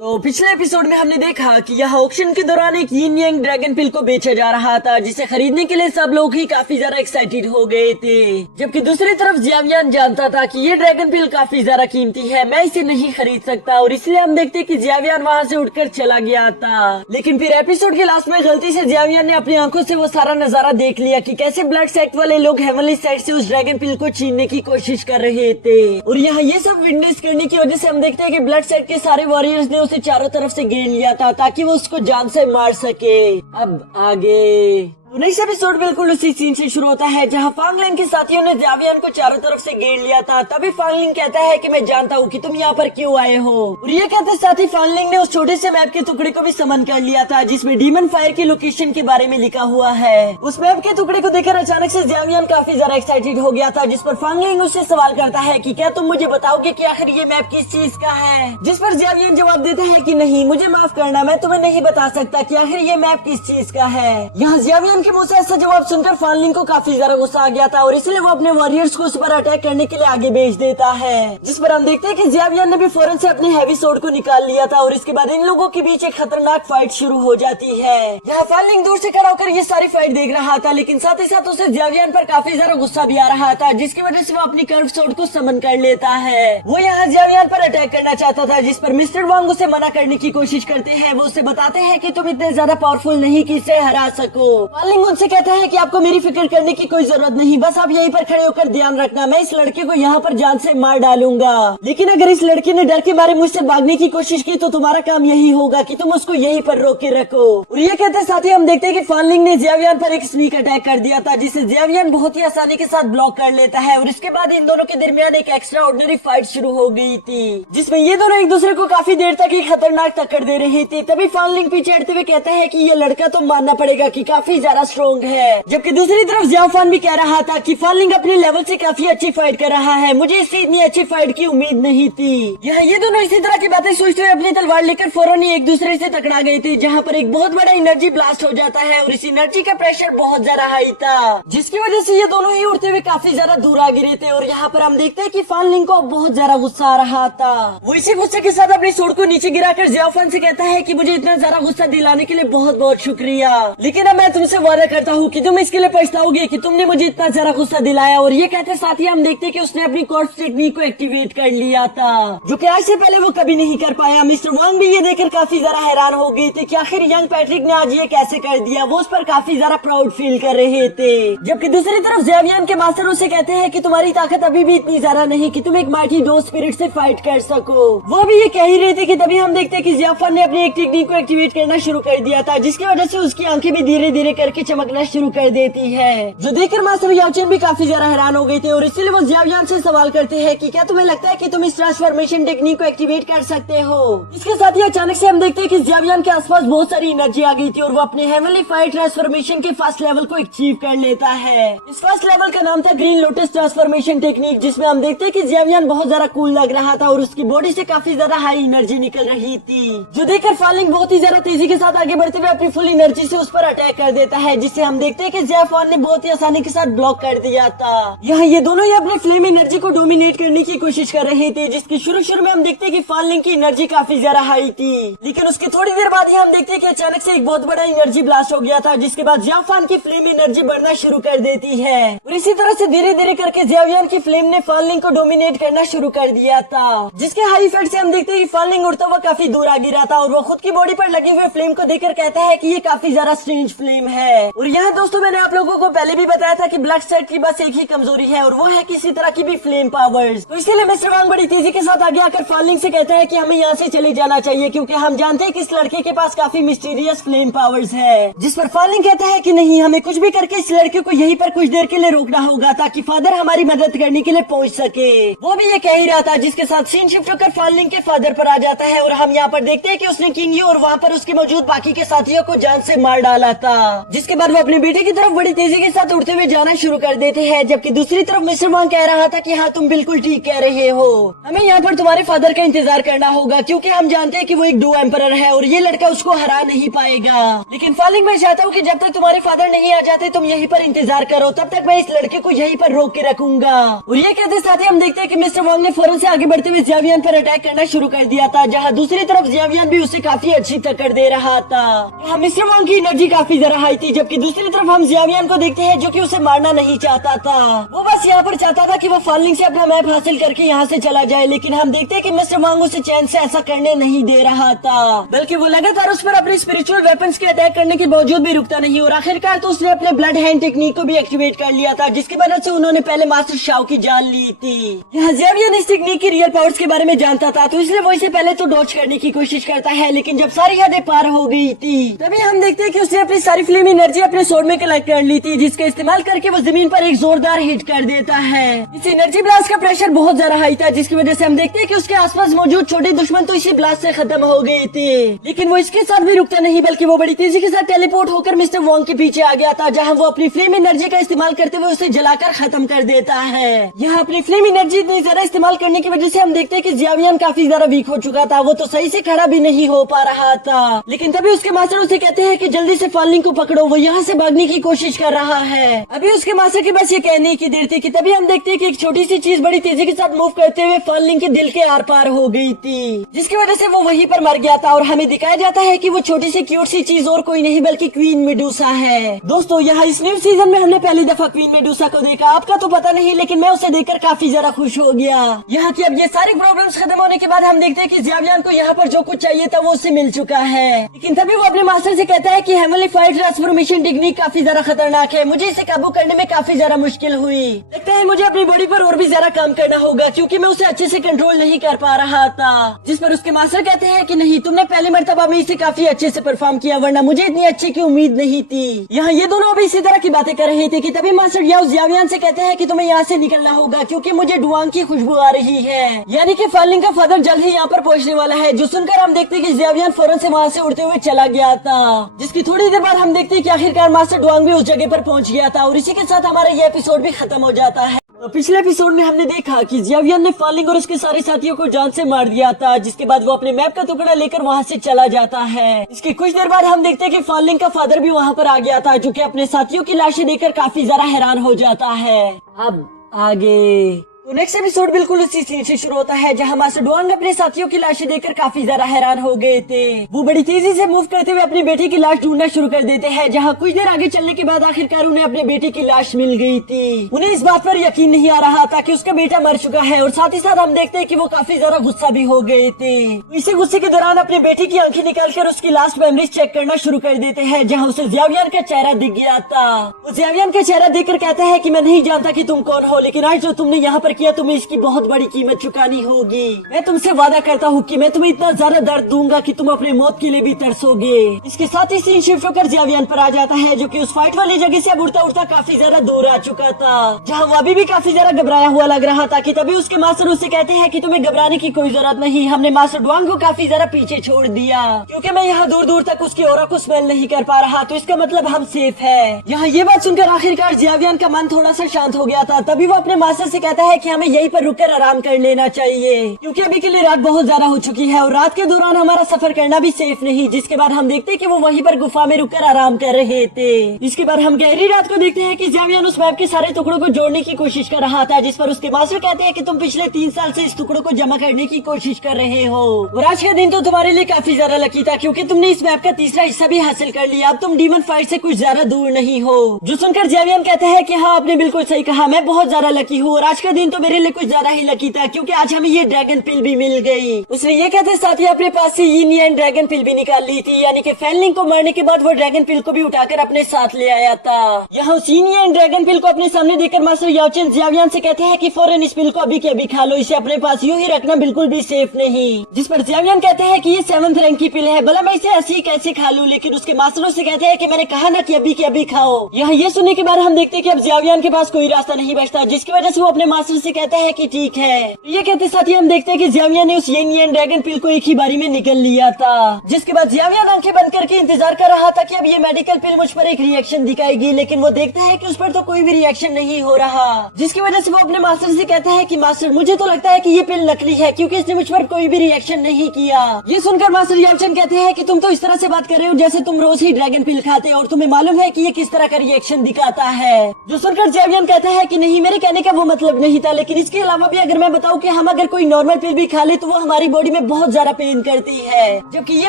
तो पिछले एपिसोड में हमने देखा कि यह ऑक्शन के दौरान एक यिन यांग ड्रैगन पिल को बेचा जा रहा था, जिसे खरीदने के लिए सब लोग ही काफी ज्यादा एक्साइटेड हो गए थे। जबकि दूसरी तरफ जियावियान जानता था कि ये ड्रैगन पिल काफी ज्यादा कीमती है, मैं इसे नहीं खरीद सकता, और इसलिए हम देखते कि जियावियान वहाँ से उठकर चला गया था। लेकिन फिर एपिसोड के लास्ट में गलती से जियावियान ने अपनी आंखों से वो सारा नजारा देख लिया कि कैसे ब्लड सेक्ट वाले लोग हेवनली साइड से उस ड्रैगन पिल को छीनने की कोशिश कर रहे थे। और यहाँ ये सब विटनेस करने की वजह से हम देखते हैं कि ब्लड सेक्ट के सारे वॉरियर्स ने उसे चारों तरफ से घेर लिया था ताकि वो उसको जान से मार सके। अब आगे तो नेक्स्ट एपिसोड बिल्कुल उसी सीन से शुरू होता है जहां फांगलिंग के साथियों ने जियावियान को चारों तरफ से घेर लिया था। तभी फांगलिंग कहता है कि मैं जानता हूं कि तुम यहाँ पर क्यों आए हो। और ये कहते साथ ही फांगलिंग ने उस छोटे से मैप के टुकड़े को भी समन कर लिया था जिसमें डीमन फायर की लोकेशन के बारे में लिखा हुआ है। उस मैप के टुकड़े को देखकर अचानक से जियावियान काफी ज्यादा एक्साइटेड हो गया था, जिस पर फांगलिंग उससे सवाल करता है कि क्या तुम मुझे बताओगे कि आखिर ये मैप किस चीज का है। जिस पर जियावियान जवाब देता है कि नहीं, मुझे माफ करना, मैं तुम्हें नहीं बता सकता कि आखिर ये मैप किस चीज का है। यहाँ जियावियान के मुँह से ऐसा जवाब सुनकर फांगलिंग को काफी ज्यादा गुस्सा आ गया था और इसलिए वो अपने वॉरियर्स को उस पर अटैक करने के लिए आगे भेज देता है। जिस पर हम देखते हैं कि जियावियान ने भी फौरन से अपने हैवी सोर्ड को निकाल लिया था और इसके बाद इन लोगों के बीच एक खतरनाक फाइट शुरू हो जाती है। यहाँ फांगलिंग दूर से खड़ा होकर ये सारी फाइट देख रहा था, लेकिन साथ ही साथ उसे जियावियान पर काफी ज्यादा गुस्सा भी आ रहा था, जिसकी वजह से वो अपनी कर्व सोर्ड को समन कर लेता है। वो यहाँ जियावियान पर अटैक करना चाहता था, जिस पर मिस्टर वांग उसे मना करने की कोशिश करते हैं। वो उसे बताते हैं कि तुम इतने ज्यादा पावरफुल नहीं कि इसे हरा सको। फांगलिंग उनसे कहता है कि आपको मेरी फिक्र करने की कोई जरूरत नहीं, बस आप यहीं पर खड़े होकर ध्यान रखना, मैं इस लड़के को यहाँ पर जान से मार डालूंगा। लेकिन अगर इस लड़के ने डर के मारे मुझसे भागने की कोशिश की तो तुम्हारा काम यही होगा कि तुम उसको यहीं पर रोक के रखो। और ये कहते साथ ही हम देखते हैं कि फांगलिंग ने जियावियान पर एक स्नीक अटैक कर दिया था, जिसे जियावियान बहुत ही आसानी के साथ ब्लॉक कर लेता है। और इसके बाद इन दोनों के दरमियान एक एक्स्ट्रा ऑर्डिनरी फाइट शुरू हो गई थी, जिसमें ये दोनों एक दूसरे को काफी देर तक एक खतरनाक टक्कर दे रहे थे। तभी फांगलिंग पीछे हटते हुए कहता है कि ये लड़का तो मानना पड़ेगा कि काफी ज्यादा स्ट्रॉन्ग है। जबकि दूसरी तरफ जियाफान भी कह रहा था कि फांगलिंग अपने लेवल से काफी अच्छी फाइट कर रहा है, मुझे इससे इतनी अच्छी फाइट की उम्मीद नहीं थी। यहाँ ये दोनों इसी तरह की बातें सोचते हुए अपनी तलवार लेकर फौरन ही एक दूसरे से टकरा गए थे, जहाँ पर एक बहुत बड़ा एनर्जी ब्लास्ट हो जाता है और इस एनर्जी का प्रेशर बहुत ज्यादा हाई था, जिसकी वजह से ये दोनों ही उड़ते हुए काफी ज्यादा दूर आ गिरे थे। और यहाँ पर हम देखते हैं कि फांगलिंग को बहुत ज्यादा गुस्सा आ रहा था। वो इसी गुस्से के साथ अपनी सोड को नीचे गिराकर जियाफान से कहता है कि मुझे इतना ज्यादा गुस्सा दिलाने के लिए बहुत बहुत शुक्रिया, लेकिन अब मैं तुमसे वादा करता हूँ कि तुम इसके लिए पछताओगे कि तुमने मुझे इतना ज्यादा गुस्सा दिलाया। और ये कहते साथ ही हम देखते हैं कि उसने अपनी कॉर्प्स टेक्निक को एक्टिवेट कर लिया था, जो कि आज से पहले वो कभी नहीं कर पाया। मिस्टर वांग भी ये देखकर काफी ज्यादा हैरान हो गए थे कि आखिर यंग पैट्रिक ने आज ये कैसे कर दिया। वो उस पर काफी ज्यादा प्राउड फील कर रहे थे। जबकि दूसरी तरफ जियावियान के मास्टर उसे कहते हैं कि तुम्हारी ताकत अभी भी इतनी ज्यादा नहीं कि तुम एक माइटी डो स्पिरिट से फाइट कर सको। वो भी ये कह ही रहे थे कि तभी हम देखते हैं कि जियाफान ने अपनी एक टेक्निक को एक्टिवेट करना शुरू कर दिया था, जिसकी वजह से उसकी आंखें भी धीरे धीरे करके चमकना शुरू कर देती है, जो देखकर मास्टर याओचेन भी काफी ज्यादा हैरान हो गए थे। और इसीलिए वो जियावियान से सवाल करते हैं कि क्या तुम्हें लगता है कि तुम इस ट्रांसफॉर्मेशन टेक्निक को एक्टिवेट कर सकते हो। इसके साथ ही अचानक से हम देखते हैं कि जियावियान के आसपास बहुत सारी एनर्जी आ गई थी और वो अपने हेवनली फायर ट्रांसफॉर्मेशन के फर्स्ट लेवल को अचीव कर लेता है। इस फर्स्ट लेवल का नाम था ग्रीन लोटस ट्रांसफॉर्मेशन टेक्निक, जिसमें हम देखते हैं कि जियावियान बहुत ज्यादा कूल लग रहा था और उसकी बॉडी से काफी ज्यादा हाई एनर्जी निकल रही थी, जो देखकर फांगलिंग बहुत ही ज्यादा तेजी के साथ आगे बढ़ते हुए अपनी फुल एनर्जी से उस पर अटैक कर देता है, जिससे हम देखते हैं कि जियाफान ने बहुत ही आसानी के साथ ब्लॉक कर दिया था। यहाँ ये दोनों ही अपने फ्लेम एनर्जी को डोमिनेट करने की कोशिश कर रहे थे, जिसकी शुरू में हम देखते हैं कि फांगलिंग की एनर्जी काफी ज्यादा हाई थी। लेकिन उसके थोड़ी देर बाद ही हम देखते हैं कि अचानक से एक बहुत बड़ा एनर्जी ब्लास्ट हो गया था, जिसके बाद जियाफान की फ्लेम एनर्जी बढ़ना शुरू कर देती है। और इसी तरह से धीरे धीरे करके जियावियान की फ्लेम ने फांगलिंग को डोमिनेट करना शुरू कर दिया था, जिसके हाई इफेक्ट से हम देखते हैं कि फांगलिंग उड़ता हुआ काफी दूर आ गिरा था। और वो खुद की बॉडी पर लगे हुए फ्लेम को देखकर कहता है कि ये काफी ज्यादा स्ट्रेंज फ्लेम है। और यहाँ दोस्तों मैंने आप लोगों को पहले भी बताया था कि ब्लड सेट की बस एक ही कमजोरी है और वो है किसी तरह की भी फ्लेम पावर्स। तो इसीलिए मिस्टर वांग बड़ी तेजी के साथ आगे आकर फांगलिंग से कहता है कि हमें यहाँ से चले जाना चाहिए, क्योंकि हम जानते हैं कि इस लड़के के पास काफी मिस्टीरियस फ्लेम पावर्स है। जिस पर फांगलिंग कहता है कि नहीं, हमें कुछ भी करके इस लड़के को यहीं पर कुछ देर के लिए रोकना होगा ताकि फादर हमारी मदद करने के लिए पहुँच सके। वो भी ये कह ही रहा था, जिसके साथ सीन शिफ्ट होकर फांगलिंग के फादर पर आ जाता है और हम यहाँ पर देखते हैं कि उसने किंग यू और वहाँ पर उसके मौजूद बाकी के साथियों को जान से मार डाला था। जिसके बाद वो अपने बेटे की तरफ बड़ी तेजी के साथ उड़ते हुए जाना शुरू कर देते हैं, जबकि दूसरी तरफ मिस्टर वांग कह रहा था कि हाँ तुम बिल्कुल ठीक कह रहे हो, हमें यहाँ पर तुम्हारे फादर का इंतजार करना होगा क्योंकि हम जानते हैं कि वो एक डू एम्परर है और ये लड़का उसको हरा नहीं पाएगा। लेकिन फालिंग मैं चाहता हूँ कि जब तक तुम्हारे फादर नहीं आ जाते तुम यहीं पर इंतजार करो, तब तक मैं इस लड़के को यहीं पर रोक के रखूंगा। और ये कहते साथ ही हम देखते हैं कि मिस्टर वांग ने फौरन से आगे बढ़ते हुए जियावियन पर अटैक करना शुरू कर दिया था, जहाँ दूसरी तरफ जियावियन भी उसे काफी अच्छी टक्कर दे रहा था। हम मिस्टर वांग की एनर्जी काफी ज्यादा हाई थी, जबकि दूसरी तरफ हम जियावियन को देखते हैं जो कि उसे मारना नहीं चाहता था। वो बस यहाँ पर चाहता था कि वो फालिंग से अपना मैप हासिल करके यहाँ से चला जाए, लेकिन हम देखते हैं कि मिस्टर वांग उसे चैन से ऐसा करने नहीं दे रहा था, बल्कि वो लगातार उस पर अपने स्पिरिचुअल वेपन्स के अटैक करने के बावजूद भी रुकता नहीं और आखिरकार तो उसने अपने ब्लड हैंड टेक्निक को भी एक्टिवेट कर लिया था, जिसकी मदद से उन्होंने पहले मास्टर शाओ की जान ली थी। यहाँ जियावियन इस टेक्निक की रियल पावर्स के बारे में जानता था, तो इसलिए वो इसे पहले तो डॉज करने की कोशिश करता है, लेकिन जब सारी हदें पार हो गई थी तभी हम देखते हैं कि उसने अपनी सारी फ्लेम एनर्जी अपने स्वॉर्ड में कलेक्ट कर ली थी, जिसका इस्तेमाल करके वो जमीन पर एक जोरदार हिट कर देता है। इस एनर्जी ब्लास्ट का प्रेशर बहुत ज्यादा हाई था, जिसकी वजह से हम देखते हैं कि उसके आसपास मौजूद छोटे दुश्मन तो इसी ब्लास्ट से खत्म हो गए थे। लेकिन वो इसके साथ भी रुकता नहीं, बल्कि वो बड़ी तेजी के साथ टेलीपोर्ट होकर मिस्टर वांग के पीछे आ गया था, जहाँ वो अपनी फ्लेम एनर्जी का इस्तेमाल करते हुए उसे जलाकर खत्म कर देता है। यहाँ अपनी फ्लेम एनर्जी इतनी ज्यादा इस्तेमाल करने की वजह से हम देखते हैं कि जियावियन काफी ज्यादा वीक हो चुका था, वो तो सही से खड़ा भी नहीं हो पा रहा था। लेकिन तभी उसके मास्टर उसे कहते हैं कि जल्दी से फालिंग को पकड़ो, वो यहाँ से भागने की कोशिश कर रहा है। अभी उसके मास्टर के पास ये कहने की देर थी कि तभी हम देखते हैं कि एक छोटी सी चीज बड़ी तेजी के साथ मूव करते हुए फालिंग के दिल के आर पार हो गई थी, जिसकी वजह से वो वहीं पर मर गया था। और हमें दिखाया जाता है कि वो छोटी सी क्यूट सी चीज और कोई नहीं बल्कि क्वीन मेडुसा है। दोस्तों यहाँ इस न्यू सीजन में हमने पहली दफा क्वीन मेडुसा को देखा, आपका तो पता नहीं, लेकिन मैं उसे देखकर काफी ज्यादा खुश हो गया। यहाँ की अब ये सारी प्रॉब्लम्स खत्म होने के बाद हम देखते हैं कि जियावियन को यहाँ पर जो कुछ चाहिए था वो उसे मिल चुका है। लेकिन तभी वो अपने मास्टर से कहता है कि हेवनली फायर ट्रांसफॉर्मेशन टेक्निक काफी ज्यादा खतरनाक है, मुझे इसे काबू करने में काफी ज्यादा मुश्किल हुई, लगता है मुझे अपनी बॉडी पर और भी ज्यादा काम करना होगा क्योंकि मैं उसे अच्छे से कंट्रोल नहीं कर पा रहा था। जिस पर उसके मास्टर कहते हैं कि नहीं, तुमने पहली मर्तबा में इसे काफी अच्छे से परफॉर्म किया, वरना मुझे इतनी अच्छी की उम्मीद नहीं थी। यहाँ ये दोनों अभी इसी तरह की बातें कर रहे थे कि तभी मास्टर याओ जियावियन से कहते हैं कि तुम्हें यहाँ से निकलना होगा क्योंकि मुझे डुआंग की खुशबू आ रही है, यानी कि फालिंग का फादर जल्द ही यहाँ पर पहुँचने वाला है। जो सुनकर हम देखते हैं कि जियावियन फौरन से वहाँ से उड़ते हुए चला गया था, जिसकी थोड़ी देर बाद हम देखते हैं कि आखिरकार मास्टर डुआंग भी उस जगह पर पहुँच गया था और इसी के साथ हमारा ये एपिसोड भी खत्म हो जाता है। तो पिछले एपिसोड में हमने देखा कि जियावियन ने फालिंग और उसके सारे साथियों को जान से मार दिया था, जिसके बाद वो अपने मैप का टुकड़ा लेकर वहाँ से चला जाता है। इसके कुछ देर बाद हम देखते हैं कि फालिंग का फादर भी वहाँ पर आ गया था, जो कि अपने साथियों की लाशें देखकर काफी ज्यादा हैरान हो जाता है। अब आगे तो नेक्स्ट एपिसोड बिल्कुल उसी सीन से शुरू होता है, जहाँ मास्टर डुआंग अपने साथियों की लाशें देखकर काफी ज्यादा हैरान हो गए थे। वो बड़ी तेजी से मूव करते हुए अपनी बेटी की लाश ढूंढना शुरू कर देते हैं, जहाँ कुछ देर आगे चलने के बाद आखिरकार उन्हें अपने बेटे की लाश मिल गई थी। उन्हें इस बात पर यकीन नहीं आ रहा था कि उसका बेटा मर चुका है और साथ ही साथ हम देखते हैं कि वो काफी ज्यादा गुस्सा भी हो गए थे। इसी गुस्से के दौरान अपनी बेटी की आंखें निकालकर उसकी लास्ट मेमोरीज चेक करना शुरू कर देते हैं, जहाँ उसे जियावियन का चेहरा दिख गया था। वो जियावियन का चेहरा देखकर कहता है कि मैं नहीं जानता कि तुम कौन हो, लेकिन आज जो तुमने यहाँ पर किया तुम्हें इसकी बहुत बड़ी कीमत चुकानी होगी। मैं तुमसे वादा करता हूँ कि मैं तुम्हें इतना ज्यादा दर्द दूंगा कि तुम अपने मौत के लिए भी तरसोगे। इसके साथ ही सीन शिफ्ट होकर जियावियन पर आ जाता है, जो कि उस फाइट वाली जगह से अब उड़ता उड़ता काफी ज्यादा दूर आ चुका था, जहाँ वो अभी भी काफी ज्यादा घबराया हुआ लग रहा था। कि तभी उसके मास्टर उससे कहते हैं कि तुम्हें घबराने की कोई जरूरत नहीं, हमने मास्टर डुआंग को काफी ज्यादा पीछे छोड़ दिया क्योंकि मैं यहाँ दूर दूर तक उसकी ऑरा को स्मेल नहीं कर पा रहा, तो इसका मतलब हम सेफ है। यहाँ ये बात सुनकर आखिरकार जियावियन का मन थोड़ा सा शांत हो गया था। तभी वो अपने मास्टर से कहता है कि हमें यहीं पर रुककर आराम कर लेना चाहिए क्योंकि अभी के लिए रात बहुत ज्यादा हो चुकी है और रात के दौरान हमारा सफर करना भी सेफ नहीं। जिसके बाद हम देखते हैं कि वो वहीं पर गुफा में रुककर आराम कर रहे थे। इसके बाद हम गहरी रात को देखते हैं कि जियावियन उस मैप के सारे टुकड़ों को जोड़ने की कोशिश कर रहा था, जिस पर उसके मास्टर कहते हैं कि तुम पिछले 3 साल से इस टुकड़ों को जमा करने की कोशिश कर रहे हो और आज का दिन तो तुम्हारे लिए काफी ज्यादा लकी था क्योंकि तुमने इस मैप का तीसरा हिस्सा भी हासिल कर लिया। अब तुम डीमन फाइट से कुछ ज्यादा दूर नहीं हो। जो सुनकर जियावियन कहता है कि हाँ आपने बिल्कुल सही कहा, मैं बहुत ज्यादा लकी हूँ और आज का दिन तो मेरे लिए कुछ ज्यादा ही लकी था क्योंकि आज हमें ये ड्रैगन पिल भी मिल गई। उसने ये कहते साथ ही अपने पास से यिन यान ड्रैगन पिल भी निकाल ली थी, यानी कि फैनलिंग को मारने के बाद वो ड्रैगन पिल को भी उठाकर अपने साथ ले आया था। यहाँ उस यिन यान ड्रैगन पिल को अपने सामने देखकर मास्टर याओचेन जियावियन से कहते हैं कि फौरन इस पिल को अभी के अभी खा लो, इसे अपने पास यूं ही रखना बिल्कुल भी सेफ नहीं। जिस पर जियावियन कहते हैं कि ये 7th रैंक की पिल है, भला मैं इसे ऐसे ही कैसे खा लूं, लेकिन उसके मास्टरों से कहते हैं कि मैंने कहा ना कि अभी के अभी खाओ। यहाँ ये सुनने के बाद हम देखते हैं कि अब जियावियन के पास कोई रास्ता नहीं बचता, जिसकी वजह से वो अपने मास्टर से कहता है कि ठीक है। ये कहते साथ ही हम देखते हैं कि जियावियान ने उस येन ड्रैगन पिल को एक ही बारी में निकल लिया था, जिसके बाद जियावियान आंखें बंद करके इंतजार कर रहा था कि अब ये मेडिकल पिल मुझ पर एक रिएक्शन दिखाएगी, लेकिन वो देखता है कि उस पर तो कोई भी रिएक्शन नहीं हो रहा, जिसकी वजह से वो अपने मास्टर से कहता है कि मास्टर मुझे तो लगता है कि ये पिल नकली है, क्योंकि इसने मुझ पर कोई भी रिएक्शन नहीं किया। ये सुनकर मास्टर याओचन कहते हैं कि तुम तो इस तरह से बात कर रहे हो जैसे तुम रोज ही ड्रैगन पिल खाते हो और तुम्हें मालूम है कि ये किस तरह का रिएक्शन दिखाता है। जो सुनकर जियावियान कहता है कि नहीं, मेरे कहने का वो मतलब नहीं था, लेकिन इसके अलावा भी अगर मैं बताऊं कि हम अगर कोई नॉर्मल पिल भी खा ले तो वो हमारी बॉडी में बहुत ज्यादा पेन करती है, जबकि ये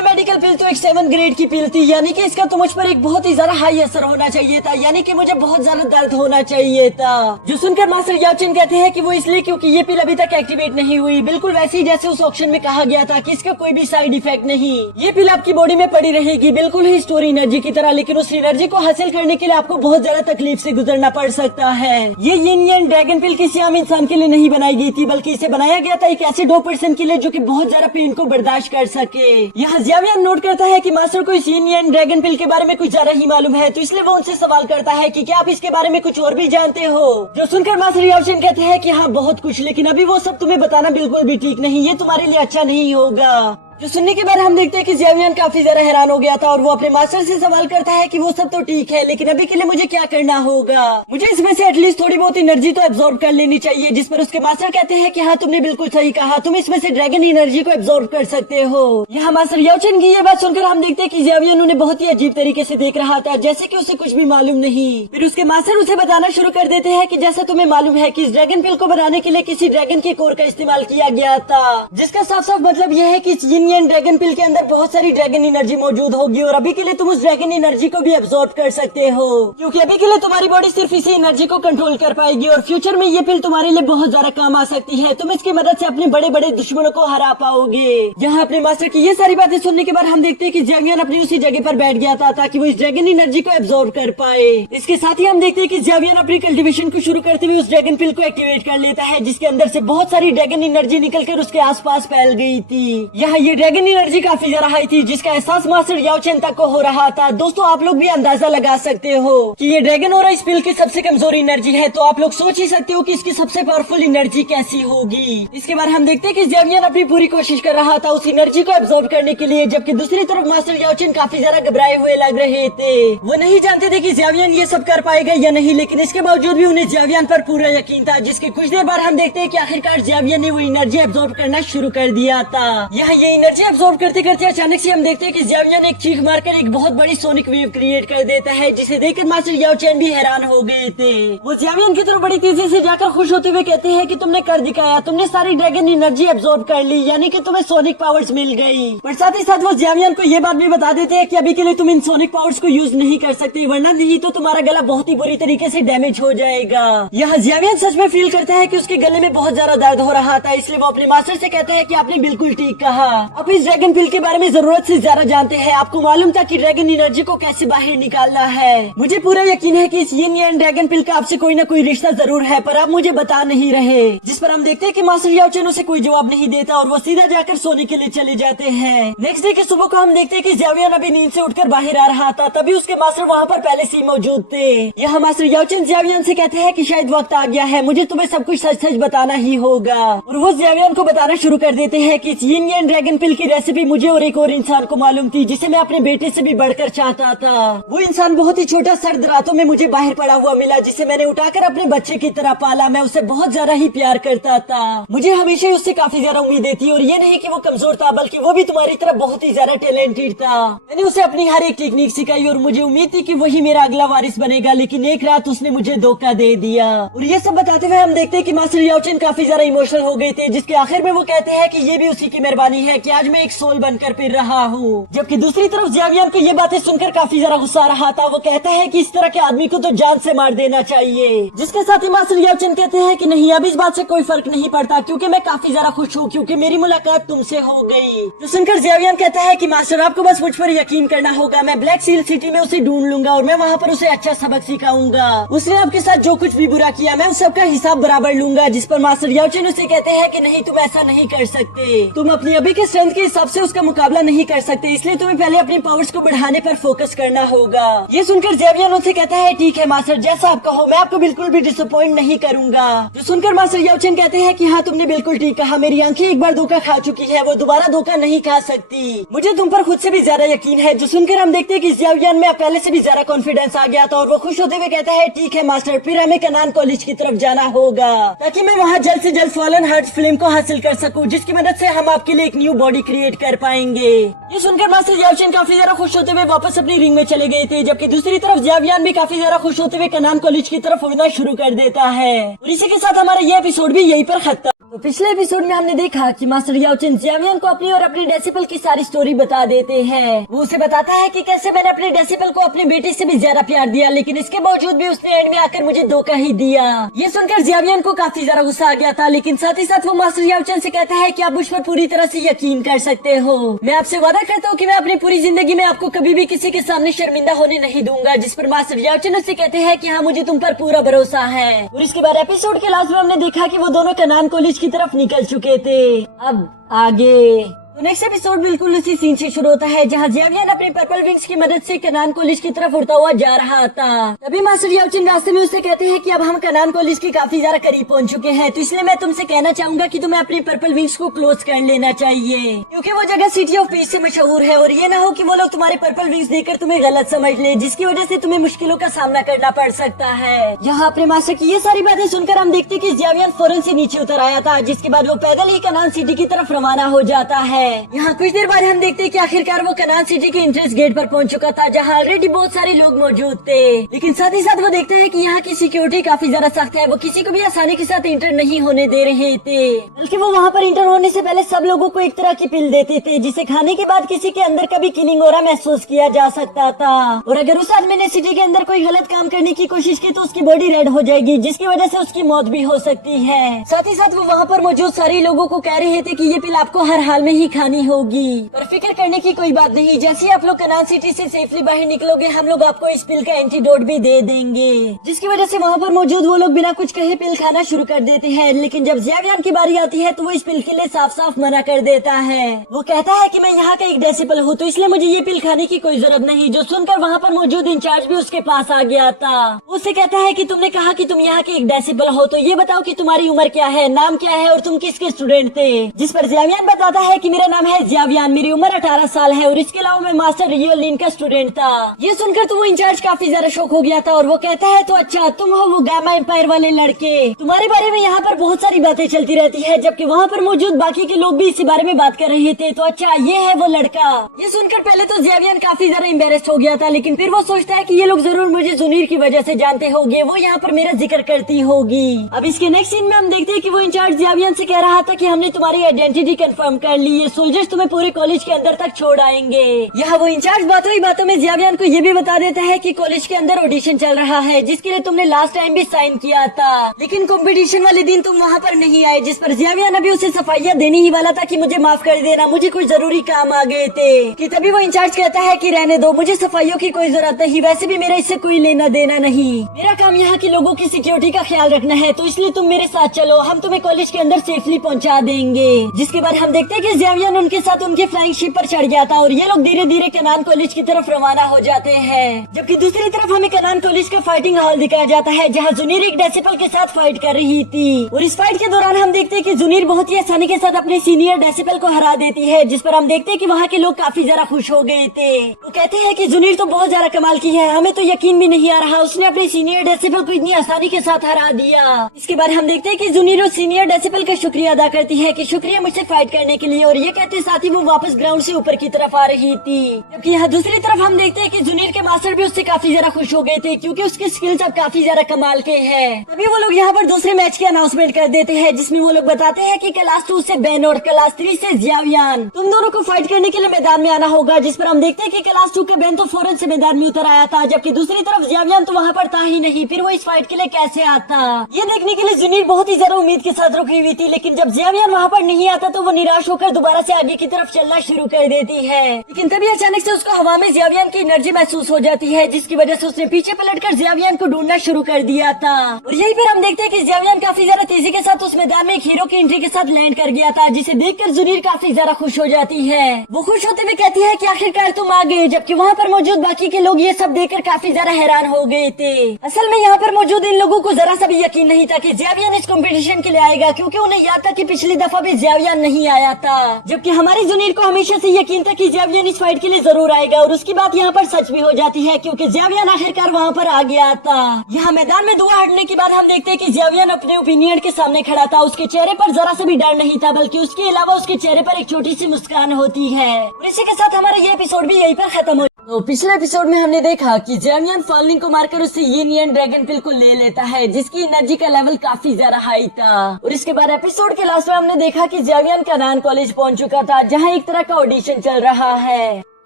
मेडिकल पिल तो एक 7 ग्रेड की पिल थी, यानी कि इसका तो मुझ पर एक बहुत ही ज्यादा हाई असर होना चाहिए था, यानी कि मुझे बहुत ज्यादा दर्द होना चाहिए था। जो सुनकर मास्टर याओचन कहते हैं कि वो इसलिए क्योंकि ये पिल अभी तक एक्टिवेट नहीं हुई, बिल्कुल वैसे ही जैसे उस ऑक्शन में कहा गया था कि इसका कोई भी साइड इफेक्ट नहीं, ये पिल आपकी बॉडी में पड़ी रहेगी बिल्कुल ही स्टोर एनर्जी की तरह, लेकिन उस एनर्जी को हासिल करने के लिए आपको बहुत ज्यादा तकलीफ से गुजरना पड़ सकता है। ये येन ड्रैगन पिल किसी आम इंसान के लिए नहीं बनाई गई थी, बल्कि इसे बनाया गया था एक ऐसे 2% के लिए जो कि बहुत ज्यादा पेन को बर्दाश्त कर सके। यहाँ जियावियान नोट करता है कि मास्टर को इस येन ड्रैगन पिल के बारे में कुछ ज्यादा ही मालूम है, तो इसलिए वो उनसे सवाल करता है कि क्या आप इसके बारे में कुछ और भी जानते हो। जो सुनकर मास्टर याओचन कहते हैं कि हाँ बहुत कुछ, लेकिन अभी वो सब तुम्हें बताना बिल्कुल भी ठीक नहीं, ये तुम्हारे लिए अच्छा नहीं होगा। जो सुनने के बाद हम देखते हैं कि जियावियान काफी ज्यादा हैरान हो गया था और वो अपने मास्टर से सवाल करता है कि वो सब तो ठीक है, लेकिन अभी के लिए मुझे क्या करना होगा, मुझे इसमें से एटलीस्ट थोड़ी बहुत एनर्जी तो एब्जॉर्ब कर लेनी चाहिए। जिस पर उसके मास्टर कहते हैं कि हाँ तुमने बिल्कुल सही कहा, तुम इसमें से ड्रैगन एनर्जी को एब्जॉर्ब कर सकते हो। यहाँ मास्टर याओचन की ये बात सुनकर हम देखते हैं कि जियावियान उन्हें बहुत ही अजीब तरीके से देख रहा था, जैसे कि उसे कुछ भी मालूम नहीं। फिर उसके मास्टर उसे बताना शुरू कर देते हैं कि जैसा तुम्हें मालूम है कि इस ड्रैगन पिल को बनाने के लिए किसी ड्रैगन के कोर का इस्तेमाल किया गया था, जिसका साफ साफ मतलब यह है कि इस येन ड्रैगन पिल के अंदर बहुत सारी ड्रैगन एनर्जी मौजूद होगी और अभी के लिए तुम उस ड्रैगन एनर्जी को भी एब्जॉर्ब कर सकते हो, क्योंकि अभी के लिए तुम्हारी बॉडी सिर्फ इसी एनर्जी को कंट्रोल कर पाएगी और फ्यूचर में ये पिल तुम्हारे लिए बहुत ज्यादा काम आ सकती है। तुम इसकी मदद से अपने बड़े बड़े दुश्मनों को हरा पाओगे। यहाँ अपने मास्टर की ये सारी बातें सुनने के बाद हम देखते हैं कि जियावियान अपनी उसी जगह पर बैठ गया था ताकि वो इस ड्रैगन एनर्जी को एब्जॉर्ब कर पाए। इसके साथ ही हम देखते हैं कि जियावियान अपनी कल्टीवेशन को शुरू करते हुए उस ड्रैगन पिल को एक्टिवेट कर लेता है, जिसके अंदर से बहुत सारी ड्रैगन एनर्जी निकलकर उसके आसपास फैल गई थी। यहाँ ये ड्रैगन एनर्जी काफी ज्यादा हाई थी, जिसका एहसास मास्टर याओचन तक को हो रहा था। दोस्तों आप लोग भी अंदाजा लगा सकते हो कि ये ड्रैगन और इस पिल की सबसे कमजोर एनर्जी है, तो आप लोग सोच ही सकते हो कि इसकी सबसे पावरफुल एनर्जी कैसी होगी। इसके बाद हम देखते हैं कि जियावियान अपनी पूरी कोशिश कर रहा था उस एनर्जी को एब्जॉर्ब करने के लिए, जबकि दूसरी तरफ मास्टर याओचन काफी ज्यादा घबराए हुए लग रहे थे। वो नहीं जानते थे कि जियावियान ये सब कर पाएगा या नहीं, लेकिन इसके बावजूद भी उन्हें जियावियान पर पूरा यकीन था। जिसके कुछ देर बाद हम देखते हैं कि आखिरकार जियावियान ने वो एनर्जी एब्जॉर्ब करना शुरू कर दिया था। यहाँ ये एनर्जी एब्जॉर्ब करते करते अचानक से हम देखते हैं कि जियावियान एक चीख मारकर एक बहुत बड़ी सोनिक वेव क्रिएट कर देता है, जिसे देखकर मास्टर याओचन भी हैरान हो गए थे। वो जियावियान की तरफ बड़ी तेजी से जाकर खुश होते हुए कहते हैं कि तुमने कर दिखाया, तुमने सारी ड्रैगन एनर्जी एब्जॉर्ब कर ली, यानी कि तुम्हें सोनिक पावर्स मिल गई। पर साथ ही साथ वो जियावियान को ये बात भी बता देते हैं कि अभी के लिए तुम इन सोनिक पावर्स को यूज नहीं कर सकते, वरना नहीं तो तुम्हारा गला बहुत ही बुरी तरीके से डैमेज हो जाएगा। यहाँ जियावियान सच में फील करता है कि उसके गले में बहुत ज्यादा दर्द हो रहा था, इसलिए वो अपने मास्टर से कहते हैं कि आपने बिल्कुल ठीक कहा, आप इस ड्रैगन पिल के बारे में जरूरत से ज्यादा जानते हैं, आपको मालूम था कि ड्रैगन एनर्जी को कैसे बाहर निकालना है। मुझे पूरा यकीन है कि इस येन ड्रैगन पिल का आपसे कोई न कोई रिश्ता जरूर है, पर आप मुझे बता नहीं रहे। जिस पर हम देखते हैं कि मास्टर याओचन उसे कोई जवाब नहीं देता और वो सीधा जाकर सोने के लिए चले जाते हैं। नेक्स्ट डे की सुबह को हम देखते हैं कि जियावियान अभी नींद से उठकर बाहर आ रहा था, तभी उसके मास्टर वहाँ पर पहले से ही मौजूद थे। यहाँ मास्टर याओचन जियावियान से कहते हैं कि शायद वक्त आ गया है, मुझे तुम्हें सब कुछ सच सच बताना ही होगा। और वो जियावियान को बताना शुरू कर देते हैं कि इस येन ड्रैगन पिल की रेसिपी मुझे और एक और इंसान को मालूम थी, जिसे मैं अपने बेटे से भी बढ़कर चाहता था। वो इंसान बहुत ही छोटा सर्द रातों में मुझे बाहर पड़ा हुआ मिला, जिसे मैंने उठाकर अपने बच्चे की तरह पाला। मैं उसे बहुत ज्यादा ही प्यार करता था, मुझे हमेशा उससे काफी ज्यादा उम्मीदें थी, और ये नहीं कि वो कमजोर था, बल्कि वो भी तुम्हारी तरह बहुत ही ज्यादा टैलेंटेड था। मैंने उसे अपनी हर एक टेक्निक सिखाई और मुझे उम्मीद थी कि वही मेरा अगला वारिस बनेगा, लेकिन एक रात उसने मुझे धोखा दे दिया। और ये सब बताते हुए हम देखते हैं कि मास्टर याओचन काफी ज्यादा इमोशनल हो गए थे, जिसके आखिर में वो कहते हैं कि ये भी उसी की मेहरबानी है कि आज मैं एक सोल बनकर फिर रहा हूँ। जबकि दूसरी तरफ जियावियान को ये बातें सुनकर काफी ज्यादा गुस्सा आ रहा था। वो कहता है कि इस तरह के आदमी को तो जान से मार देना चाहिए, जिसके साथ ही मास्टर याओचन कहते हैं कि नहीं, अब इस बात से कोई फर्क नहीं पड़ता, क्योंकि मैं काफी ज्यादा खुश हूँ क्योंकि मेरी मुलाकात तुमसे हो गई। तो सुनकर जियावियान कहता है कि मास्टर आपको बस मुझ पर यकीन करना होगा, मैं ब्लैक सील सिटी में उसे ढूंढ लूंगा और मैं वहाँ पर उसे अच्छा सबक सिखाऊंगा। उसने आपके साथ जो कुछ भी बुरा किया मैं उस सबका हिसाब बराबर लूंगा। जिस पर मास्टर याओचन उसे कहते हैं कि नहीं, तुम ऐसा नहीं कर सकते, तुम अपनी अभी के स्ट्रेंथ के हिसाब से उसका मुकाबला नहीं कर सकते, इसलिए तुम्हें पहले अपनी पावर्स को बढ़ाने पर फोकस करना होगा। ये सुनकर ज़ेवियन उनसे कहता है ठीक है मास्टर, जैसा आप कहो, मैं आपको बिल्कुल भी डिसअपॉइंट नहीं करूंगा। जो सुनकर मास्टर याओ चेन कहते हैं कि हाँ तुमने बिल्कुल ठीक कहा, मेरी आंखें एक बार धोखा खा चुकी है, वो दोबारा धोखा नहीं खा सकती। मुझे तुम पर खुद से भी ज्यादा यकीन है। जो सुनकर हम देखते हैं कि ज़ेवियन में पहले से भी ज्यादा कॉन्फिडेंस आ गया था और वो खुश होते हुए कहता है ठीक है मास्टर, फिर हमें कनान कॉलेज की तरफ जाना होगा ताकि मैं वहाँ जल्द से जल्द फॉलन हार्ट फिल्म को हासिल कर सकूं, जिसकी मदद से हम आपके लिए एक न्यू बॉडी क्रिएट कर पाएंगे। ये सुनकर मास्टर याओ चेन काफी ज्यादा खुश होते हुए वापस अपनी रिंग में चले गए थे, जबकि दूसरी तरफ ज़ेवियन भी काफी ज्यादा खुश होते हुए कनान कॉलेज की तरफ उड़ना शुरू कर देता है। और इसी के साथ हमारा ये एपिसोड भी यहीं पर खत्म। तो पिछले एपिसोड में हमने देखा कि मास्टर याओ चेन ज़ेवियन को अपनी और अपने डेसिबल की सारी स्टोरी बता देते हैं। वो उसे बताता है कि कैसे मैंने अपने डेसिबल को अपने बेटे से भी ज्यादा प्यार दिया, लेकिन इसके बावजूद भी उसने एंड में आकर मुझे धोखा ही दिया। ये सुनकर ज़ेवियन को काफी ज्यादा गुस्सा आ गया था, लेकिन साथ ही साथ वो मास्टर याओ चेन से कहता है कि आप मुझ पर पूरी तरह से यकीन कर सकते हो। मैं आपसे वादा करता हूँ कि मैं अपनी पूरी जिंदगी में आपको कभी भी किसी के सामने शर्मिंदा होने नहीं दूंगा। जिस पर मास्टर याओ चेन उससे कहते हैं कि हाँ मुझे तुम पर पूरा भरोसा है। और इसके बाद एपिसोड के लास्ट में हमने देखा कि वो दोनों कनान कॉलेज की तरफ निकल चुके थे। अब आगे तो नेक्स्ट एपिसोड बिल्कुल उसी सीन से शुरू होता है जहाँ ज़ेवियन अपने पर्पल विंग्स की मदद से कनान कॉलेज की तरफ उड़ता हुआ जा रहा था। तभी मास्टर याओ चेन रास्ते में उससे कहते हैं कि अब हम कनान कॉलेज के काफी ज्यादा करीब पहुंच चुके हैं, तो इसलिए मैं तुमसे कहना चाहूंगा कि तुम्हें अपने पर्पल विंग्स को क्लोज कर लेना चाहिए, क्योंकि वो जगह सिटी ऑफ पीस से मशहूर है। और ये ना हो कि वो लोग तुम्हारे पर्पल विंग्स देखकर तुम्हें गलत समझ ले, जिसकी वजह से तुम्हें मुश्किलों का सामना करना पड़ सकता है। यहाँ अपने मास्टर की ये सारी बातें सुनकर हम देखते कि ज़ेवियन फौरन से नीचे उतर आया था, जिसके बाद वो पैदल ही कनान सिटी की तरफ रवाना हो जाता है। यहाँ कुछ देर बाद हम देखते हैं कि आखिरकार वो कनान सिटी के एंट्रेंस गेट पर पहुंच चुका था, जहां ऑलरेडी बहुत सारे लोग मौजूद थे। लेकिन साथ ही साथ वो देखते हैं कि यहाँ की सिक्योरिटी काफी ज्यादा सख्त है, वो किसी को भी आसानी के साथ इंटर नहीं होने दे रहे थे, बल्कि वो वहाँ पर इंटर होने से पहले सब लोगों को एक तरह की पिल देते थे, जिसे खाने के बाद किसी के अंदर कभी किलिंग ऑरा महसूस किया जा सकता था। और अगर उस आदमी ने सिटी के अंदर कोई गलत काम करने की कोशिश की तो उसकी बॉडी रेड हो जाएगी, जिसकी वजह से उसकी मौत भी हो सकती है। साथ ही साथ वो वहाँ पर मौजूद सारे लोगों को कह रहे थे कि ये पिल आपको हर हाल में ही खानी होगी। पर फिक्र करने की कोई बात नहीं, जैसे ही आप लोग कनान सिटी से सेफली बाहर निकलोगे हम लोग आपको इस पिल का एंटीडोट भी दे देंगे, जिसकी वजह से वहाँ पर मौजूद वो लोग बिना कुछ कहे पिल खाना शुरू कर देते हैं। लेकिन जब ज़ेवियन की बारी आती है तो वो इस पिल के लिए साफ साफ मना कर देता है। वो कहता है कि मैं यहाँ का एक डेसिबल हूँ, तो इसलिए मुझे ये पिल खाने की कोई जरूरत नहीं। जो सुनकर वहाँ पर मौजूद इंचार्ज भी उसके पास आ गया था। उससे कहता है कि तुमने कहा कि तुम यहाँ के एक डेसिबल हो, तो ये बताओ कि तुम्हारी उम्र क्या है, नाम क्या है और तुम किसके स्टूडेंट थे। जिस पर ज़ेवियन बताता है कि मेरा नाम है ज़ेवियन, मेरी उम्र 18 साल है और इसके अलावा मैं मास्टर रियो लिन का स्टूडेंट था। ये सुनकर तो वो इंचार्ज काफी ज्यादा शॉक हो गया था और वो कहता है तो अच्छा तुम हो वो गामा एम्पायर वाले लड़के, तुम्हारे बारे में यहाँ पर बहुत सारी बातें चलती रहती है, जबकि वहाँ पर मौजूद बाकी के लोग भी इसी बारे में बात कर रहे थे। तो अच्छा ये है वो लड़का। ये सुनकर पहले तो ज़ेवियन काफी ज्यादा एम्बेरेस्ड हो गया था, लेकिन फिर वो सोचता है कि ये लोग जरूर मुझे जुनीर की वजह से जानते होंगे, वो यहाँ पर मेरा जिक्र करती होगी। अब इसके नेक्स्ट सीन में हम देखते हैं कि वो इंचार्ज ज़ेवियन से कह रहा था कि हमने तुम्हारी आइडेंटिटी कंफर्म कर ली, ये सोल्जर्स तुम्हें पूरे कॉलेज के अंदर तक छोड़ आएंगे। यहाँ वो इंचार्ज बातों ही बातों में ज़ेवियन को ये भी बता देता है कि कॉलेज के अंदर ऑडिशन चल रहा है, जिसके लिए तुमने लास्ट टाइम भी साइन किया था, लेकिन कंपटीशन वाले दिन तुम वहाँ पर नहीं आए। जिस पर ज़ेवियन अभी उसे सफाइयाँ देने ही वाला था कि मुझे माफ कर देना, मुझे कुछ जरूरी काम आ गए थे। कि तभी वो इंचार्ज कहता है कि रहने दो, मुझे सफाइयों की कोई जरूरत नहीं, वैसे भी मेरा इससे कोई लेना देना नहीं, मेरा काम यहाँ के लोगों की सिक्योरिटी का ख्याल रखना है, तो इसलिए तुम मेरे साथ चलो, हम तुम्हें कॉलेज के अंदर सेफली पहुँचा देंगे। जिसके बाद हम देखते हैं कि ज़ेवियन उनके साथ उनके फ्लाइंग शिप पर चढ़ गया था और ये लोग धीरे धीरे कनान कॉलेज की तरफ रवाना हो जाते हैं। जबकि दूसरी तरफ हमें कनान कॉलेज का फाइटिंग हॉल दिखाया जाता है, जहाँ जुनीर एक डेसिबल के साथ फाइट कर रही थी। और इस फाइट के दौरान हम देखते हैं कि जुनीर बहुत ही आसानी के साथ अपने सीनियर डेसिबल को हरा देती है, जिस पर हम देखते हैं कि वहाँ के लोग काफी ज्यादा खुश हो गए थे। वो कहते हैं कि जुनीर तो बहुत ज्यादा कमाल की है, हमें तो यकीन भी नहीं आ रहा उसने अपने सीनियर डेसिबल को इतनी आसानी के साथ हरा दिया। इसके बाद हम देखते हैं कि जुनीर उस सीनियर डेसिबल का शुक्रिया अदा करती है कि शुक्रिया मुझसे फाइट करने के लिए, और ये कहते साथ ही वो वापस ग्राउंड से ऊपर की तरफ आ रही थी। जबकि यहाँ दूसरी तरफ हम देखते हैं कि जुनीर के मास्टर भी उससे काफी ज्यादा खुश हो गए थे, क्योंकि उसके स्किल्स अब काफी ज्यादा कमाल के हैं। तभी वो लोग यहाँ पर दूसरे मैच की अनाउंसमेंट कर देते हैं, जिसमें वो लोग बताते हैं कि क्लास 2 से बेन और क्लास 3 से ज़ेवियन तुम दोनों को फाइट करने के लिए मैदान में आना होगा। जिस पर हम देखते हैं कि क्लास 2 का बेन तो फौरन से मैदान में उतर आया था, जबकि दूसरी तरफ ज़ेवियन तो वहाँ पर था ही नहीं, फिर वो इस फाइट के लिए कैसे आता। ये देखने के लिए जुनीर बहुत ही ज्यादा उम्मीद के साथ रुकी हुई थी, लेकिन जब ज़ेवियन वहाँ पर नहीं आता तो वो निराश होकर दोबारा से आगे की तरफ चलना शुरू कर देती है। लेकिन तभी अचानक से उसको हवा में जियावियन की एनर्जी महसूस हो जाती है, जिसकी वजह से उसने पीछे पलटकर जियावियन को ढूंढना शुरू कर दिया था। और यहीं पर हम देखते हैं कि जियावियन काफी ज्यादा तेजी के साथ उस मैदान में एक हीरो की एंट्री के साथ लैंड कर गया था, जिसे देखकर जुनीर काफी ज्यादा खुश हो जाती है। वो खुश होते हुए कहती है कि आखिरकार तुम आ गए, जबकि वहाँ पर मौजूद बाकी के लोग ये सब देखकर काफी ज्यादा हैरान हो गए थे। असल में यहाँ पर मौजूद इन लोगों को जरा सा भी यकीन नहीं था कि जियावियन इस कंपटीशन के लिए आएगा, क्योंकि उन्हें याद था कि पिछली दफा भी जियावियन नहीं आया था। जबकि हमारे जुनीर को हमेशा से यकीन था कि जियावियन इस फाइट के लिए जरूर आएगा, और उसकी बात यहाँ पर सच भी हो जाती है, क्योंकि जियावियन आखिरकार वहाँ पर आ गया था। यहाँ मैदान में दुआ हटने के बाद हम देखते हैं कि जियावियन अपने ओपिनियन के सामने खड़ा था। उसके चेहरे पर जरा सा भी डर नहीं था, बल्कि उसके अलावा उसके चेहरे पर एक छोटी सी मुस्कान होती है। और इसी के साथ हमारा ये एपिसोड भी यहीं पर खत्म हो। तो पिछले एपिसोड में हमने देखा कि जियावियन फॉलिंग को मारकर उससे यिन ड्रैगन पिल को ले लेता है, जिसकी एनर्जी का लेवल काफी ज्यादा हाई था। और इसके बाद एपिसोड के लास्ट में हमने देखा कि जियावियन कनान कॉलेज पहुंच चुका था, जहां एक तरह का ऑडिशन चल रहा है।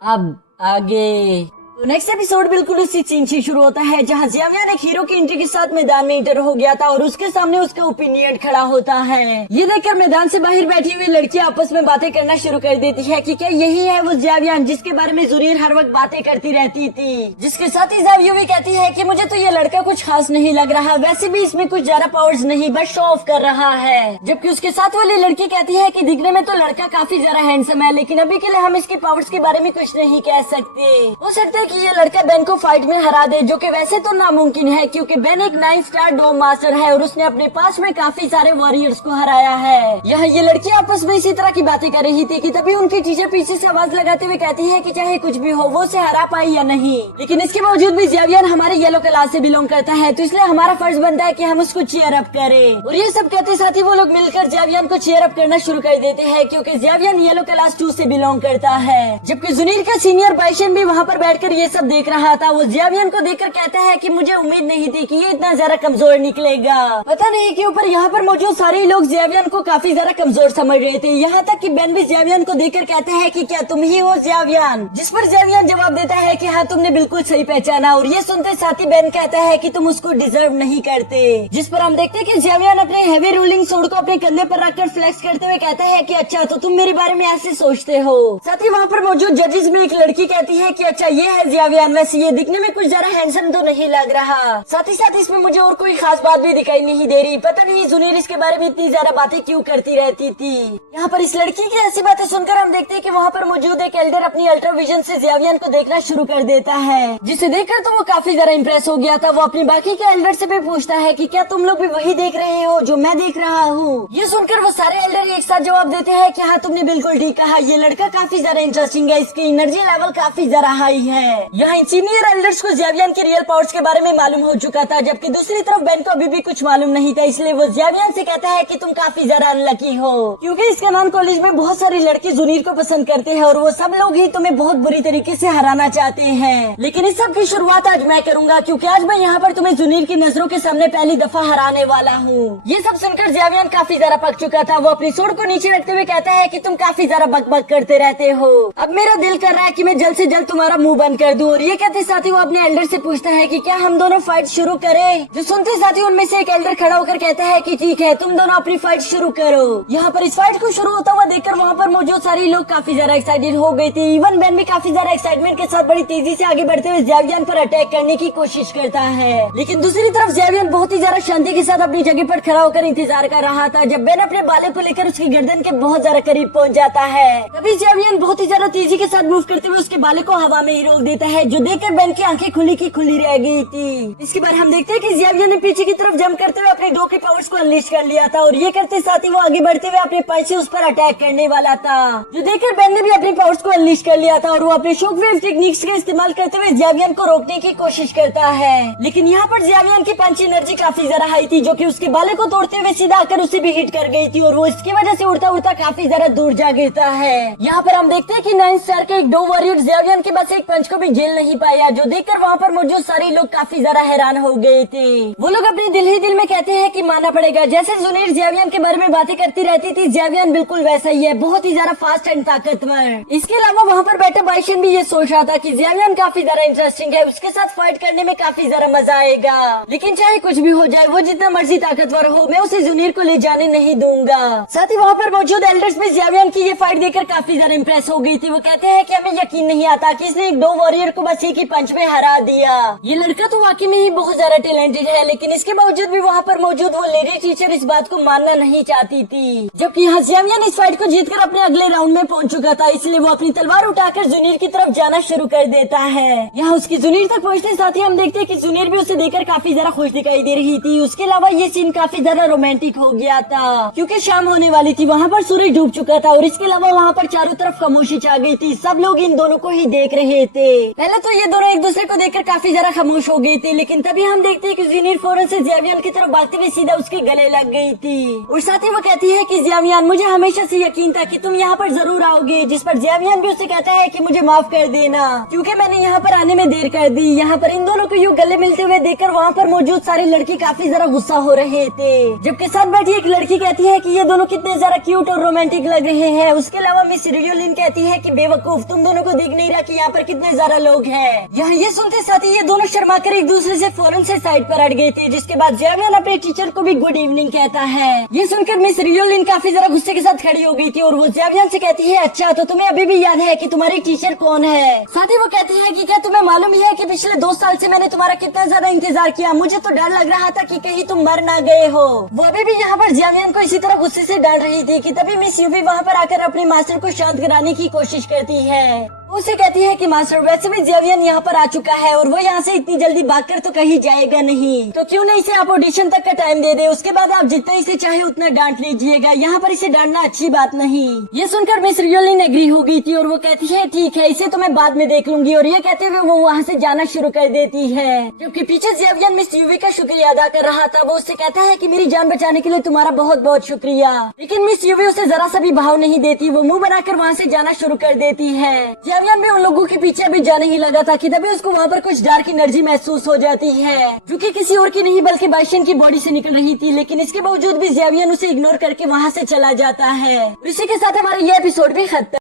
अब आगे तो नेक्स्ट एपिसोड बिल्कुल उसी सीन से शुरू होता है, जहां जियावियन एक हीरो की एंट्री के साथ मैदान में इंटर हो गया था, और उसके सामने उसका ओपिनियन खड़ा होता है। ये देखकर मैदान से बाहर बैठी हुई लड़कियां आपस में बातें करना शुरू कर देती है कि क्या यही है वो जियावियन जिसके बारे में जुनीर हर वक्त बातें करती रहती थी। जिसके साथ ही जियावियन भी कहती है कि मुझे तो ये लड़का कुछ खास नहीं लग रहा, वैसे भी इसमें कुछ ज्यादा पावर्स नहीं, बस शो ऑफ कर रहा है। जबकि उसके साथ वाली लड़की कहती है कि दिखने में तो लड़का काफी ज्यादा हैंडसम है, लेकिन अभी के लिए हम इसकी पावर्स के बारे में कुछ नहीं कह सकते। हो सकता है कि ये लड़का बेन को फाइट में हरा दे, जो कि वैसे तो नामुमकिन है, क्योंकि बेन एक 9 स्टार डोम मास्टर है और उसने अपने पास में काफी सारे वॉरियर्स को हराया है। यहाँ ये लड़की आपस में इसी तरह की बातें कर रही थी कि तभी उनकी टीचर पीछे से आवाज लगाते हुए कहती है कि चाहे कुछ भी हो वो उसे हरा पाई या नहीं, लेकिन इसके बावजूद भी जियावियन हमारे येलो क्लास से बिलोंग करता है, तो इसलिए हमारा फर्ज बनता है कि हम उसको चीयर अप करें। और ये सब कहते साथ ही वो लोग मिलकर जियावियन को चीयर अप करना शुरू कर देते हैं, क्योंकि जियावियन येलो क्लास 2 से बिलोंग करता है। जबकि जुनीर का सीनियर बाइशन भी वहाँ पर बैठकर ये सब देख रहा था। वो जियावियन को देखकर कहता है कि मुझे उम्मीद नहीं थी कि ये इतना ज्यादा कमजोर निकलेगा। पता नहीं क्यों पर यहाँ पर मौजूद सारे लोग जियावियन को काफी ज्यादा कमजोर समझ रहे थे। यहाँ तक कि बेन भी जियावियन को देखकर कहता है कि क्या तुम ही हो जियावियन, जिस पर जियावियन जवाब देता है कि हाँ तुमने बिल्कुल सही पहचाना। और ये सुनते साथ ही बेन कहता है कि तुम उसको डिजर्व नहीं करते, जिस पर हम देखते हैं कि जियावियन अपने हैवी रूलिंग सोर्ड को अपने कंधे पर रखकर फ्लेक्स करते हुए कहता है कि अच्छा तो तुम मेरे बारे में ऐसे सोचते हो। साथ ही वहाँ पर मौजूद जजेस में एक लड़की कहती है कि अच्छा ये है जियावियन, वैसे ये दिखने में कुछ जरा हैंडसम तो नहीं लग रहा। साथ ही साथ इसमें मुझे और कोई खास बात भी दिखाई नहीं दे रही, पता नहीं जुनीर इसके बारे में इतनी ज्यादा बातें क्यों करती रहती थी। यहाँ पर इस लड़की की ऐसी बातें सुनकर हम देखते हैं कि वहाँ पर मौजूद एक एल्डर अपनी अल्ट्रा विजन से जियावियन को देखना शुरू कर देता है, जिसे देखकर तो वो काफी ज्यादा इम्प्रेस हो गया था। वो अपने बाकी के एल्डर से भी पूछता है कि क्या तुम लोग भी वही देख रहे हो जो मैं देख रहा हूँ। ये सुनकर वो सारे एल्डर एक साथ जवाब देते हैं कि हाँ तुमने बिल्कुल ठीक कहा, ये लड़का काफी ज्यादा इंटरेस्टिंग है, इसकी एनर्जी लेवल काफी ज्यादा हाई है। यहाँ सीनियर एल्डर्स को जियावियन के रियल पावर्स के बारे में मालूम हो चुका था, जबकि दूसरी तरफ बेन को अभी भी कुछ मालूम नहीं था। इसलिए वो जियावियन से कहता है कि तुम काफी ज्यादा अनलकी हो, क्योंकि इस कनान कॉलेज में बहुत सारे लड़के जुनीर को पसंद करते हैं और वो सब लोग ही तुम्हें बहुत बुरी तरीके से हराना चाहते हैं। लेकिन इस सब की शुरुआत आज मैं करूंगा, क्योंकि आज मैं यहाँ पर तुम्हें जुनीर की नजरों के सामने पहली दफा हराने वाला हूँ। ये सब सुनकर जियावियन काफी ज्यादा पक चुका था। वो अपनी सोर्ड को नीचे रखते हुए कहता है कि तुम काफी ज्यादा बकबक करते रहते हो, अब मेरा दिल कर रहा है कि मैं जल्द से जल्द तुम्हारा मुंह बंद कर दूं। और ये कहते साथ ही वो अपने एल्डर से पूछता है कि क्या हम दोनों फाइट शुरू करें। जो सुनते साथ ही उनमें से एक एल्डर खड़ा होकर कहता है कि ठीक है तुम दोनों अपनी फाइट शुरू करो। यहाँ पर इस फाइट को शुरू होता हुआ देखकर वहाँ पर मौजूद सारे लोग काफी ज्यादा एक्साइटेड हो गए थे। इवन बेन भी काफी ज्यादा एक्साइटमेंट के साथ बड़ी तेजी से आगे बढ़ते हुए जियावियन पर अटैक करने की कोशिश करता है। लेकिन दूसरी तरफ जियावियन बहुत ही ज्यादा शांति के साथ अपनी जगह पर खड़ा होकर इंतजार कर रहा था, जब बेन अपने बालों को लेकर उसकी गर्दन के बहुत ज्यादा करीब पहुँच जाता है। तभी जियावियन बहुत ही ज्यादा तेजी के साथ मूव करते हुए उसके बालों को हवा में ही रोक देता है, जो देखकर बेन की आंखें खुली की खुली रह गई थी। इसके बाद हम देखते हैं कि जियावियन ने पीछे की तरफ जंप करते हुए अपने डो के पावर्स को अनलीश कर लिया था, और ये करते साथ ही वो आगे बढ़ते हुए अपने पंच से उस पर अटैक करने वाला था, जो देखकर बेन ने भी अपने पावर्स को अनलीश कर लिया था। और वो अपने शॉक वेव टेक्निक्स का इस्तेमाल करते हुए जियावियन को रोकने की कोशिश करता है। लेकिन यहाँ पर जियावियन की पंच एनर्जी काफी ज्यादा हाई थी, जो कि उसके बाले को तोड़ते हुए सीधा आकर उसे भी हिट कर गई थी, और वो इसकी वजह से उड़ता उड़ता काफी ज्यादा दूर जा गिरता है। यहाँ पर हम देखते हैं कि 9 स्टार के एक डो वॉरियर जियावियन के बस एक पंच को को भी झेल नहीं पाया, जो देखकर वहाँ पर मौजूद सारे लोग काफी ज्यादा हैरान हो गए थे। वो लोग अपने दिल ही दिल में कहते हैं कि मानना पड़ेगा, जैसे जुनीर जियावियन के बारे में बातें करती रहती थी, जियावियन बिल्कुल वैसा ही है, बहुत ही ज्यादा फास्ट एंड ताकतवर। इसके अलावा वहाँ पर बैठा बाइशन भी ये सोच रहा था कि जियावियन काफी ज्यादा इंटरेस्टिंग है, उसके साथ फाइट करने में काफी ज्यादा मजा आएगा। लेकिन चाहे कुछ भी हो जाए, वो जितना मर्जी ताकतवर हो, मैं उसे जुनीर को ले जाने नहीं दूंगा। साथ ही वहाँ पर मौजूद एल्डर्स में जियावियन की ये फाइट देखकर काफी ज्यादा इम्प्रेस हो गई थी। वो कहते हैं कि हमें यकीन नहीं आता कि इसने एक 2 वॉरियर को बस एक ही पंच में हरा दिया। ये लड़का तो वाकई में ही बहुत ज्यादा टैलेंटेड है, लेकिन इसके बावजूद भी वहाँ पर मौजूद वो लेडी टीचर इस बात को मानना नहीं चाहती थी। जबकि यहाँ जियावियन इस फाइट को जीतकर अपने अगले राउंड में पहुंच चुका था, इसलिए वो अपनी तलवार उठाकर जुनीर की तरफ जाना शुरू कर देता है। यहाँ उसकी जुनीर तक पहुँचने साथ ही हम देखते हैं कि जुनीर भी उसे देखकर काफी ज्यादा खुश दिखाई दे रही थी। उसके अलावा ये सीन काफी ज्यादा रोमांटिक हो गया था, क्योंकि शाम होने वाली थी, वहाँ पर सूरज डूब चुका था और इसके अलावा वहाँ पर चारों तरफ खामोशी छा गई थी। सब लोग इन दोनों को ही देख रहे थे। पहले तो ये दोनों एक दूसरे को देखकर काफी ज्यादा खामोश हो गए थे, लेकिन तभी हम देखते हैं कि जुनीर फौरन से जियावियन की तरफ भागते हुए सीधा उसके गले लग गई थी। और साथ ही वो कहती है कि जियावियन, मुझे हमेशा से यकीन था कि तुम यहाँ पर जरूर आओगे। जिस पर जियावियन भी उसे कहता है कि मुझे माफ कर देना, क्योंकि मैंने यहाँ पर आने में देर कर दी। यहाँ पर इन दोनों को यूं गले मिलते हुए देखकर वहाँ पर मौजूद सारे लड़के काफी ज्यादा गुस्सा हो रहे थे। जबकि साथ बैठी एक लड़की कहती है कि ये दोनों कितने ज्यादा क्यूट और रोमांटिक लग रहे हैं। उसके अलावा मिस रियोलिन कहती है कि बेवकूफ, तुम दोनों को दिख नहीं रहा कि यहाँ पर कितने ज्यादा लोग हैं। यहाँ ये सुनते साथ ही ये दोनों शर्मा कर एक दूसरे से फौरन से साइड पर हट गए थे। जिसके बाद जियावियन अपने टीचर को भी गुड इवनिंग कहता है। ये सुनकर मिस रियोलिन काफी ज्यादा गुस्से के साथ खड़ी हो गई थी और वो जियावियन से कहती है, अच्छा तो तुम्हें अभी भी याद है कि तुम्हारी टीचर कौन है? साथ ही वो कहती है कि क्या तुम्हें मालूम ही है कि पिछले 2 साल से मैंने तुम्हारा कितना ज्यादा इंतजार किया, मुझे तो डर लग रहा था कि कहीं तुम मर ना गए हो। वो अभी भी यहाँ पर जियावियन को इसी तरह गुस्से से डांट रही थी कि तभी मिस यूवी वहाँ पर आकर अपने मास्टर को शांत कराने की कोशिश करती है। उसे कहती है कि मास्टर, वैसे भी जियावियन यहाँ पर आ चुका है और वो यहाँ से इतनी जल्दी भागकर तो कहीं जाएगा नहीं, तो क्यों नहीं इसे आप ऑडिशन तक का टाइम दे दे, उसके बाद आप जितना इसे चाहे उतना डांट लीजिएगा, यहाँ पर इसे डांटना अच्छी बात नहीं। ये सुनकर मिस रियोलिन एग्री हो गई थी और वो कहती है ठीक है, इसे तो मैं बाद में देख लूंगी। और ये कहते हुए वो वहाँ से जाना शुरू कर देती है। जबकि पीछे जियावियन मिस यूवी का शुक्रिया अदा कर रहा था। वो उससे कहता है कि मेरी जान बचाने के लिए तुम्हारा बहुत बहुत शुक्रिया। लेकिन मिस यूवी उसे जरा सा भी भाव नहीं देती, वो मुँह बनाकर वहाँ से जाना शुरू कर देती है। जियावियन भी उन लोगों के पीछे भी जाने ही लगा था कि तभी उसको वहाँ पर कुछ डार्क एनर्जी महसूस हो जाती है, जो कि किसी और की नहीं बल्कि बाइशन की बॉडी से निकल रही थी। लेकिन इसके बावजूद भी जियावियन उसे इग्नोर करके वहाँ से चला जाता है। इसी के साथ हमारा ये एपिसोड भी खत्म।